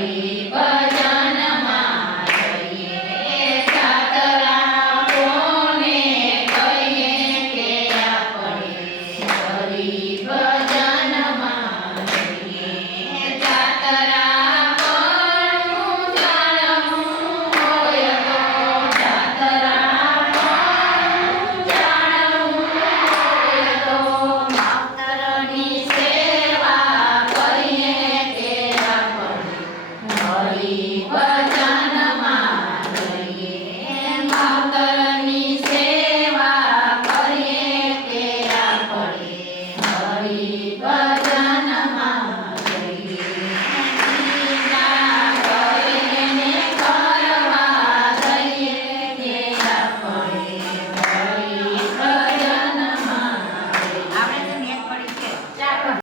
Maria.